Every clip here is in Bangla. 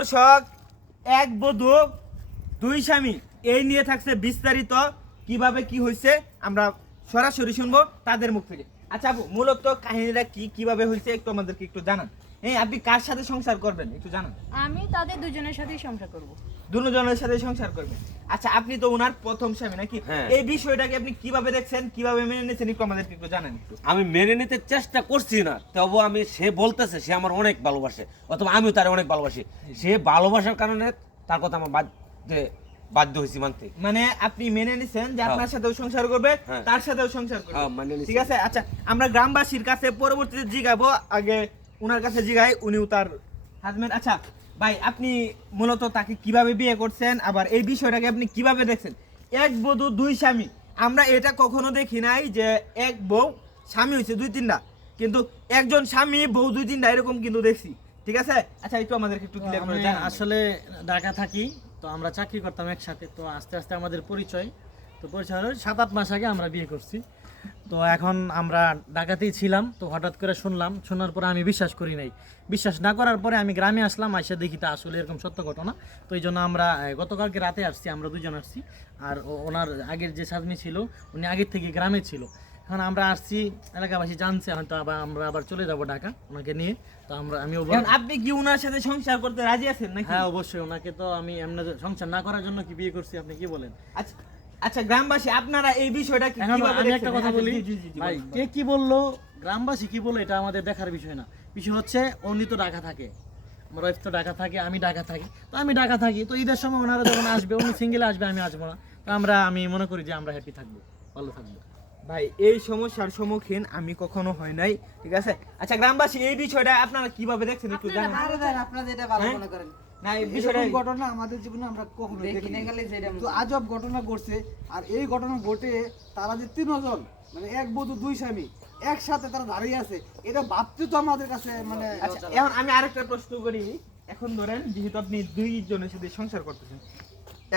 দর্শক, এক বধূ দুই স্বামী এই নিয়ে থাকছে বিস্তারিত কিভাবে কি হয়েছে আমরা সরাসরি শুনবো তাদের মুখ থেকে। আচ্ছা আপু, মূলত কাহিনীটা কি কিভাবে হয়েছে একটু আমাদেরকে একটু জানান। আপনি কার সাথে সংসার করবেন একটু জানান। আমি তাদের দুজনের সাথেই সংসার করব। দুজনের সাথে সংসার করবেন। আচ্ছা, আপনি তো ওনার প্রথম স্বামী নাকি? হ্যাঁ। এই বিষয়টাকে আপনি কিভাবে দেখছেন, কিভাবে মেনে নিয়েছেন একটু আমাদেরকে একটু জানান একটু। আমি মেনে নিতে চেষ্টা করছি না, তবু আমি সে বলতেছে সে আমার অনেক ভালোবাসে, অথবা আমিও তার অনেক ভালোবাসি। সে ভালোবাসার কারণে তার কথা আমার বাধ্য হয়েছি মানতে। মানে আপনি মেনে নিছেন যে হ্যাঁ। আপনার সাথেও সংসার করবে, হ্যাঁ। তার সাথেও সংসার করবে। হ্যাঁ, মেনে নিছি। ঠিক আছে। আচ্ছা, আমরা গ্রামবাসীর কাছে পরবর্তীতে জিগাবো, আগে উনার কাছে জিগাই, উনিও তার হাজবেন্ড। আচ্ছা ভাই, আপনি মূলত তাকে কিভাবে বিয়ে করছেন, আবার এই বিষয়টাকে আপনি কিভাবে দেখছেন? এক বধূ দুই স্বামী, আমরা এটা কখনো দেখি নাই যে এক বউ স্বামী হয়েছে দুই তিনটা, কিন্তু একজন স্বামী বউ দুই তিনটা এরকম কিন্তু দেখছি। ঠিক আছে। আচ্ছা, একটু আমাদেরকে একটু ক্লিয়ার করে জানান। আসলে ঢাকা থাকি, তো আমরা চাকরি করতাম একসাথে, তো আস্তে আস্তে আমাদের পরিচয় হলো 7-8 মাস আগে আমরা বিয়ে করছি। তো এখন আমরা ঢাকাতেই ছিলাম, তো হঠাৎ করে শোনার পরে আমি বিশ্বাস করি নাই। বিশ্বাস না করার পরে আমি গ্রামে আসলাম, এসে দেখি তা আসলে এরকম সত্য ঘটনা। তো এই জন্য আমরা গতকালকে রাতে আসছি, আমরা দুজন আসছি। আর ওনার আগের যে স্বামী ছিল উনি আগের থেকে গ্রামে ছিল। এখন আমরা আসছি, এলাকাবাসী জানছে, হয়তো আমরা আবার চলে যাব ঢাকা ওনাকে নিয়ে। তো আমিও এখন আপনি কি উনার সাথে সংসার করতে রাজি আছেন নাকি? হ্যাঁ, অবশ্যই। ওনাকে তো আমি এমনি সংসার না করার জন্য কি বিয়ে করছি, আপনি কি বলেন? আচ্ছা আচ্ছা, গ্রামবাসী আপনারা এই বিষয়টা কি এখন কিভাবে আমি দেখছেন? একটা কথা আচ্ছা, বলি জি, জি, জি, ভাই, বলুন। কে কি বললো, গ্রামবাসী কি বললো, এটা আমাদের দেখার বিষয় না। বিষয় হচ্ছে উনি তো ঢাকা থাকে, আমার ওয়াইফ তো ঢাকা থাকে, আমি ঢাকা থাকি। তো আমি ঢাকা থাকি, তো ঈদের সময় ওনারা যখন আসবে, উনি সিঙ্গেলে আসবে, আমি আসবো না। তো আমি মনে করি যে আমরা হ্যাপি থাকবো, ভালো থাকবো। ভাই, এই সমস্যার সম্মুখীন আমি কখনো হয় নাই। ঠিক আছে। আচ্ছা, গ্রামবাসী এই বিষয়টা আপনারা কিভাবে দেখছেন একটু জানান। আপনারা যেটা ভালো হ্যাঁ? মনে করেন। না, এই বিষয়টা এরকম ঘটনা আমাদের জীবনে আমরা কখনো দেখিনি। তো আজব ঘটনা ঘটছে। আর এই ঘটনা ঘটে তারা যে তিনজন, মানে এক বধূ দুই স্বামী একসাথে তারা দাঁড়িয়ে আছে, এটা ভাবতে তো আমাদের কাছে মানে আচ্ছা, এখন আমি আরেকটা প্রশ্ন করি। এখন ধরেন, যেহেতু আপনি দুইজনের সাথে সংসার করতেছেন,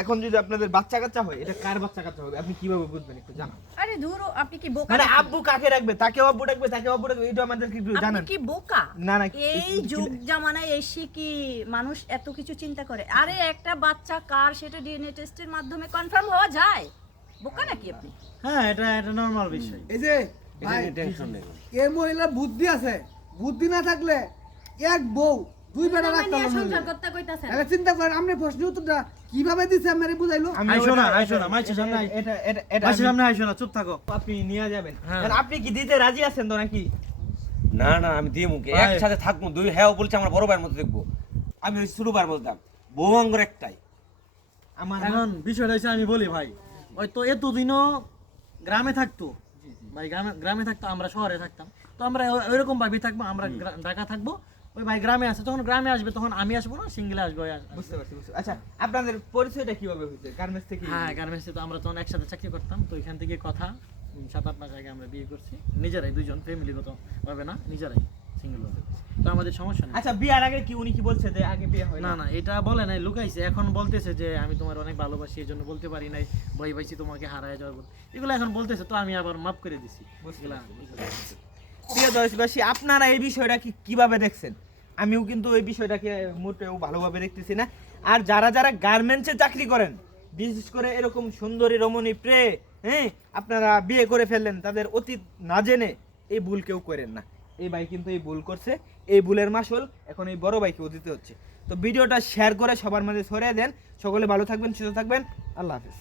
এখন যদি আপনাদের বাচ্চা কাচ্চা হয়, এটা কার বাচ্চা কাচ্চা হবে আপনি কিভাবে বুঝবেন একটু জানান। আরে ধুরো, আপনি কি বোকা মানে নাকি? আব্বু কাকে রাখবে, তাকেও আব্বু রাখবে, তাকেও আব্বু রাখবে, এটা আমাদেরকে একটু আপনি জানান। কি বোকা? না, না, এই যুগ জামানায় এসে কি মানুষ এত কিছু চিন্তা করে? আরে একটা বাচ্চা কার সেটা ডিএনএ টেস্টের মাধ্যমে কনফার্ম হওয়া যায়। বোকা নাকি আপনি? হ্যাঁ, এটা নর্মাল বিষয়। এই যে ভাই, টেনশন নেই। এই মহিলার বুদ্ধি আছে। বুদ্ধি না থাকলে এক বউ দুই বেটা আমার রাখতে নিয়ে পারলো সংসার না। করতে কইতাছেন। তাহলে চিন্তা করেন, আপনি প্রশ্নের উত্তরটা কিভাবে দিছে আমারে বুঝাইলো। আইসো না, মাইসের সামনে মাইসের সামনে আইসো না, চুপ থাকো। আপনি নিয়ে যাবেন। হ্যাঁ। এখন আপনি কি দিতে রাজি আছেন তো নাকি? না না, আমি দিয়ে মুখে ভাই। একসাথে থাকবো, দুই হ্যাঁ বলছে আমার বড় ভাইয়ের মতো দেখবো। আমি ওই ছোট ভাইয়ের বলতাম, বৌমাঙ্গর একটাই। আমার এখন বিষয়টা হচ্ছে, আমি বলি ভাই, হয়তো এতদিনও গ্রামে থাকতো ভাই, গ্রামে থাকতো, আমরা শহরে থাকতাম। তো আমরা ওইরকম ভাবেই থাকবো, আমরা ঢাকা থাকবো, ওই ভাই গ্রামে আসে, তখন গ্রামে আসবে, তখন আমি আসবো না, সিঙ্গেলে আসবো। বুঝতে পারছি। আচ্ছা, আপনাদের পরিচয়টা কিভাবে হয়েছে? গার্মেন্টস থেকে? হ্যাঁ, গার্মেন্টসে তো আমরা তখন একসাথে চাকরি করতাম, তো এখান থেকে কথা 7-8 মাস আগে আমরা বিয়ে করছি, নিজেরাই দুইজন, ফ্যামিলিগত ভাবে না, নিজেরাই সিঙ্গেল ভাবে। তো আমাদের সমস্যা নেই। আচ্ছা, বিয়ার আগে কি উনি কি বলছে যে আগে বিয়ে হয় না না, এটা বলে নাই, লুকাইছে। এখন বলতেছে যে আমি তোমার অনেক ভালোবাসি, এই জন্য বলতে পারি নাই, ভয় পাইছি তোমাকে হারায় যাবো, এগুলো এখন বলতেছে। তো আমি আবার মাফ করে দিছি। প্রিয় দেশবাসী, আপনারা এই বিষয়টা কি কিভাবে দেখছেন? আমিও কিন্তু এই বিষয়টাকে মোটেও ভালোভাবে দেখতেছি না। আর যারা যারা গার্মেন্টসে চাকরি করেন, বিশেষ করে এরকম সুন্দরী রমণী প্রে আপনারা বিয়ে করে ফেললেন, তাদের অতীত না জেনে এই ভুল কেউ করেন না। এই ভাই কিন্তু এই ভুল করছে, এই ভুলের মাসুল এখন এই বড় ভাইকেও দিতে হচ্ছে। তো ভিডিওটা শেয়ার করে সবার মাঝে ছড়িয়ে দেন। সকলে ভালো থাকবেন, সুস্থ থাকবেন। আল্লাহ হাফেজ।